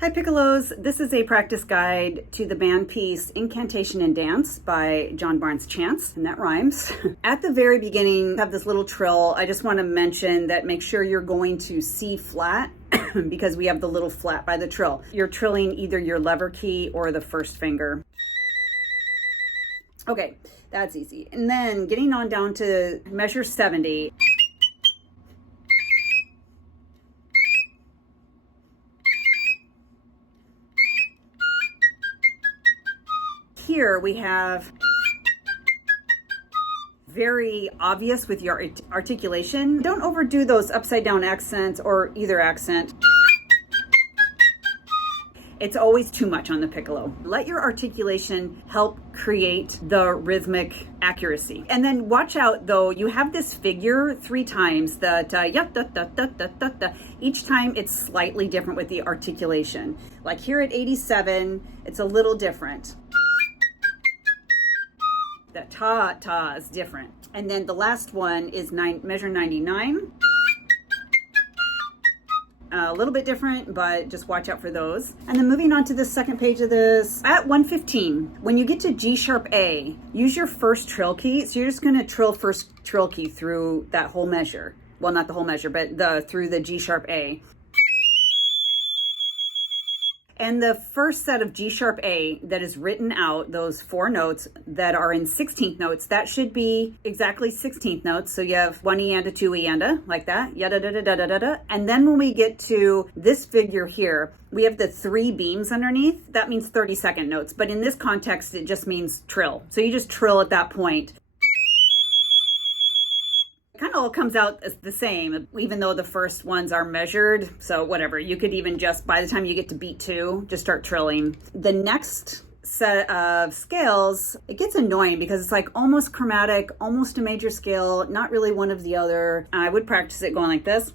Hi Piccolos, this is a practice guide to the band piece Incantation and Dance by John Barnes Chance, and that rhymes. At the very beginning, I have this little trill. I just want to mention that make sure you're going to C flat because we have the little flat by the trill. You're trilling either your lever key or the first finger. Okay, that's easy. And then getting on down to measure 70. Here we have very obvious with your articulation. Don't overdo those upside down accents or either accent. It's always too much on the piccolo. Let your articulation help create the rhythmic accuracy. And then watch out though, you have this figure 3 times that each time it's slightly different with the articulation. Like here at 87, it's a little different. That ta is different. And then the last one is measure 99. A little bit different, but just watch out for those. And then moving on to the second page of this, at 115, when you get to G sharp A, use your first trill key. So you're just gonna trill first trill key through that whole measure. Well, not the whole measure, but through the G sharp A. And the first set of G sharp A that is written out, those 4 notes that are in 16th notes, that should be exactly 16th notes. So you have 1 E and a 2 E and a, like that, yada da da da da da da. And then when we get to this figure here, we have the 3 beams underneath. That means 32nd notes. But in this context, it just means trill. So you just trill at that point. Kind of all comes out as the same, even though the first ones are measured. So whatever, you could even just, by the time you get to beat 2, just start trilling. The next set of scales, it gets annoying because it's like almost chromatic, almost a major scale, not really one of the other. I would practice it going like this.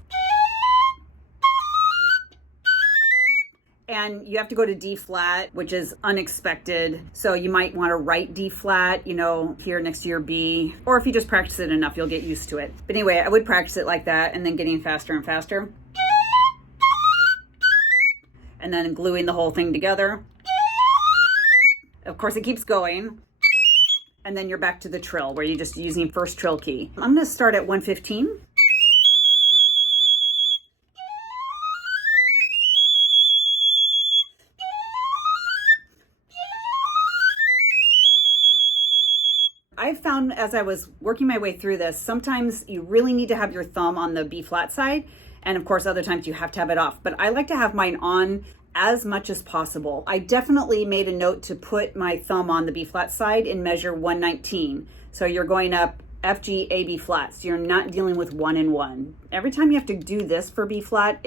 And you have to go to D flat, which is unexpected. So you might want to write D flat, you know, here next to your B. Or if you just practice it enough, you'll get used to it. But anyway, I would practice it like that and then getting faster and faster. And then gluing the whole thing together. Of course, it keeps going. And then you're back to the trill where you're just using first trill key. I'm going to start at 115. I found as I was working my way through this, sometimes you really need to have your thumb on the B flat side. And of course, other times you have to have it off. But I like to have mine on as much as possible. I definitely made a note to put my thumb on the B flat side in measure 119. So you're going up F, G, A, B flat. So you're not dealing with 1 and 1. Every time you have to do this for B flat,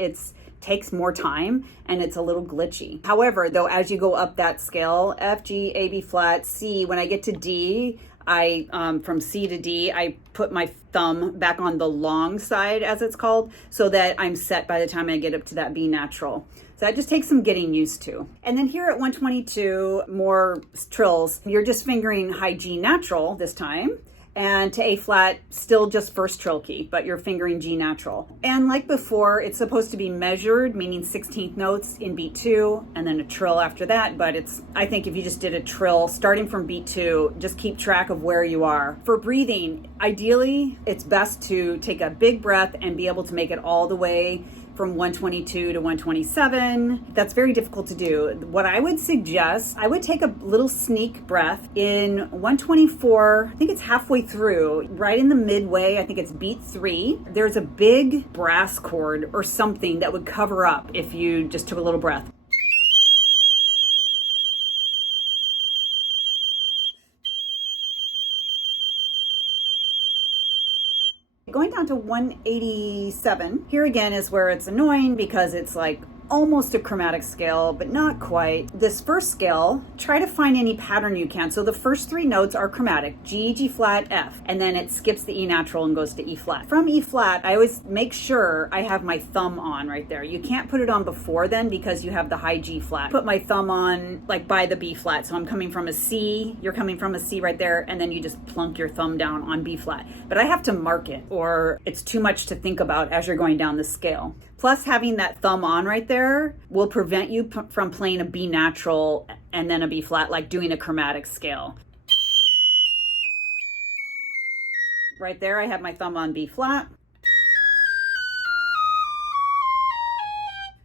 takes more time and it's a little glitchy. However, though, as you go up that scale, F, G, A, B flat, C, when I get to D, from C to D, I put my thumb back on the long side, as it's called, so that I'm set by the time I get up to that B natural. So that just takes some getting used to. And then here at 122, more trills, you're just fingering high G natural this time. And to A flat, still just first trill key, but you're fingering G natural. And like before, it's supposed to be measured, meaning 16th notes in beat 2, and then a trill after that. But I think if you just did a trill starting from beat 2, just keep track of where you are. For breathing, ideally, it's best to take a big breath and be able to make it all the way from 122 to 127. That's very difficult to do. What I would suggest, I would take a little sneak breath in 124. I think it's halfway through, right in the midway. I think it's beat 3. There's a big brass chord or something that would cover up if you just took a little breath. Going down to 187, here again is where it's annoying because it's like almost a chromatic scale, but not quite. This first scale, try to find any pattern you can. So the first 3 notes are chromatic, G, G flat, F, and then it skips the E natural and goes to E flat. From E flat, I always make sure I have my thumb on right there. You can't put it on before then because you have the high G flat. Put my thumb on like by the B flat. So I'm coming from a C, you're coming from a C right there, and then you just plunk your thumb down on B flat. But I have to mark it or it's too much to think about as you're going down the scale. Plus, having that thumb on right there will prevent you from playing a B natural and then a B flat, like doing a chromatic scale. Right there, I have my thumb on B flat.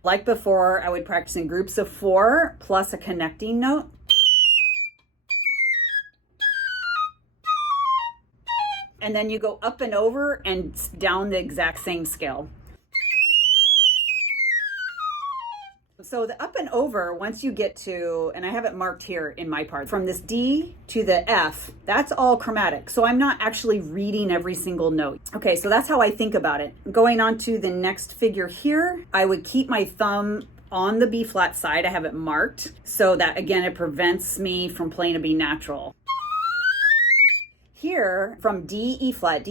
Like before, I would practice in groups of 4 plus a connecting note. And then you go up and over and down the exact same scale. So the up and over, once you get to, and I have it marked here in my part, from this D to the F, that's all chromatic. So I'm not actually reading every single note. Okay, so that's how I think about it. Going on to the next figure here, I would keep my thumb on the B flat side. I have it marked so that, again, it prevents me from playing a B natural. Here, from D, E flat,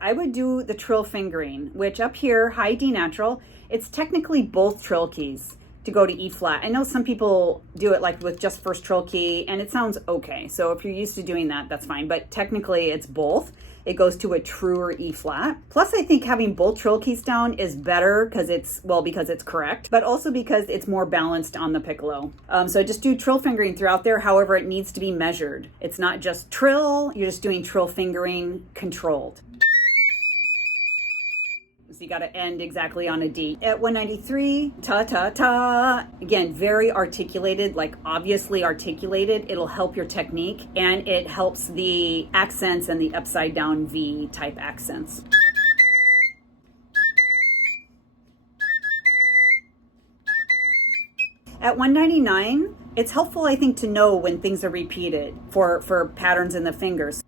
I would do the trill fingering, which up here, high D natural, it's technically both trill keys to go to E flat. I know some people do it like with just first trill key and it sounds okay. So if you're used to doing that, that's fine. But technically it's both. It goes to a truer E flat. Plus I think having both trill keys down is better because it's correct, but also because it's more balanced on the piccolo. So just do trill fingering throughout there. However, it needs to be measured. It's not just trill, you're just doing trill fingering controlled. So you got to end exactly on a D. At 193, ta ta ta. Again, very articulated, like obviously articulated. It'll help your technique and it helps the accents and the upside down V type accents. At 199, it's helpful, I think, to know when things are repeated for patterns in the fingers.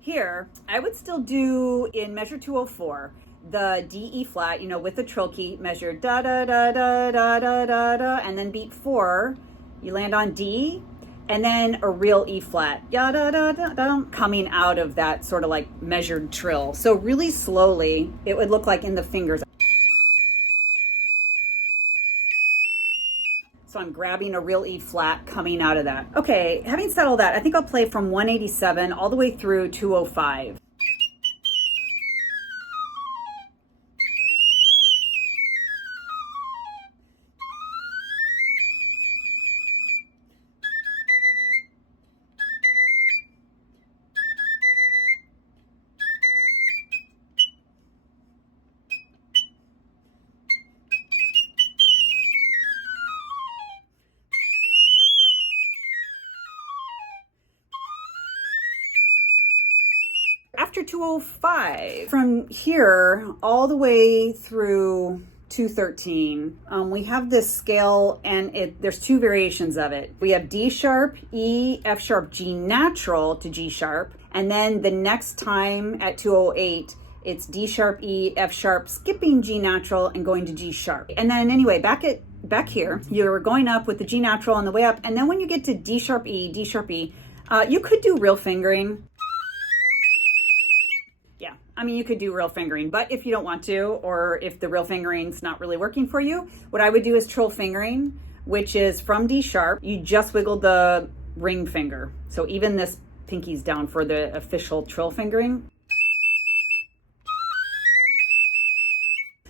Here, I would still do in measure 204, the D, E flat, you know, with the trill key, measure da da da da da da da da, and then beat 4, you land on D, and then a real E flat, ya da da da da, coming out of that sort of like measured trill. So really slowly, it would look like in the fingers. So I'm grabbing a real E flat coming out of that. Okay, having said all that, I think I'll play from 187 all the way through 205. After 205, from here all the way through 213, we have this scale and there's 2 variations of it. We have D sharp, E, F sharp, G natural to G sharp, and then the next time at 208, it's D sharp, E, F sharp, skipping G natural and going to G sharp. And then anyway, back here, you're going up with the G natural on the way up, and then when you get to D sharp, E, you could do real fingering. I mean, you could do real fingering, but if you don't want to, or if the real fingering's not really working for you, what I would do is trill fingering, which is from D sharp, you just wiggle the ring finger. So even this pinky's down for the official trill fingering.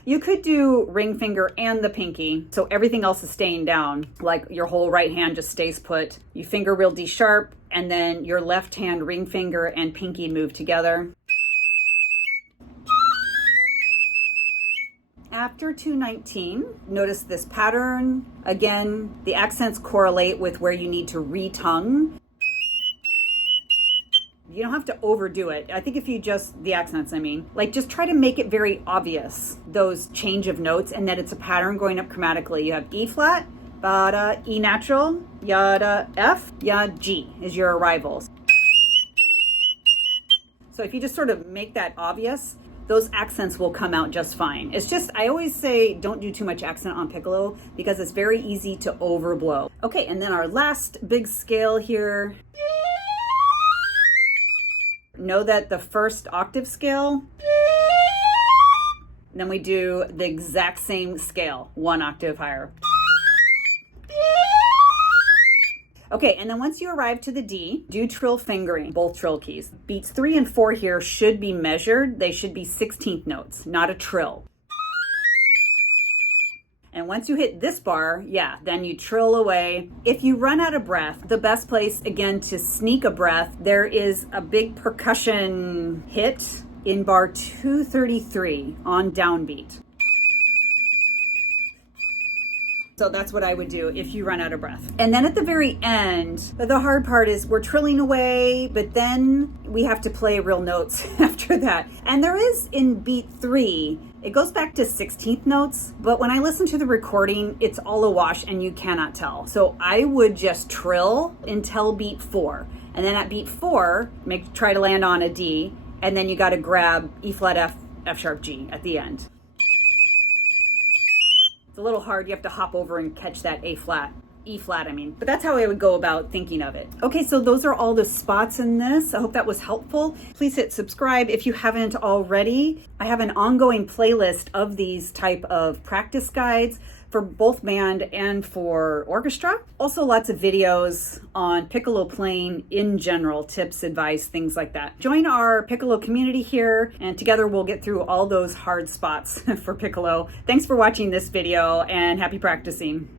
You could do ring finger and the pinky, so everything else is staying down, like your whole right hand just stays put. You finger real D sharp, and then your left hand ring finger and pinky move together. After 219, notice this pattern. Again, the accents correlate with where you need to retongue. You don't have to overdo it. I think if you the accents, like just try to make it very obvious, those change of notes, and that it's a pattern going up chromatically. You have E flat, ba-da, E natural, ya-da, F, ya, G is your arrivals. So if you just sort of make that obvious, those accents will come out just fine. It's just, I always say don't do too much accent on piccolo because it's very easy to overblow. Okay, and then our last big scale here. Know that the first octave scale, then we do the exact same scale, 1 octave higher. Okay, and then once you arrive to the D, do trill fingering, both trill keys. Beats 3 and 4 here should be measured. They should be 16th notes, not a trill. And once you hit this bar, yeah, then you trill away. If you run out of breath, the best place, again, to sneak a breath, there is a big percussion hit in bar 233 on downbeat. So that's what I would do if you run out of breath. And then at the very end, the hard part is we're trilling away, but then we have to play real notes after that. And there is in beat 3, it goes back to 16th notes, but when I listen to the recording, it's all a wash and you cannot tell. So I would just trill until beat 4. And then at beat 4, try to land on a D, and then you got to grab E flat F, F sharp G at the end. It's a little hard. You have to hop over and catch that A flat, E flat, I mean. But that's how I would go about thinking of it. Okay, so those are all the spots in this. I hope that was helpful. Please hit subscribe if you haven't already. I have an ongoing playlist of these type of practice guides for both band and for orchestra. Also lots of videos on piccolo playing in general, tips, advice, things like that. Join our piccolo community here, and together we'll get through all those hard spots for piccolo. Thanks for watching this video, and happy practicing.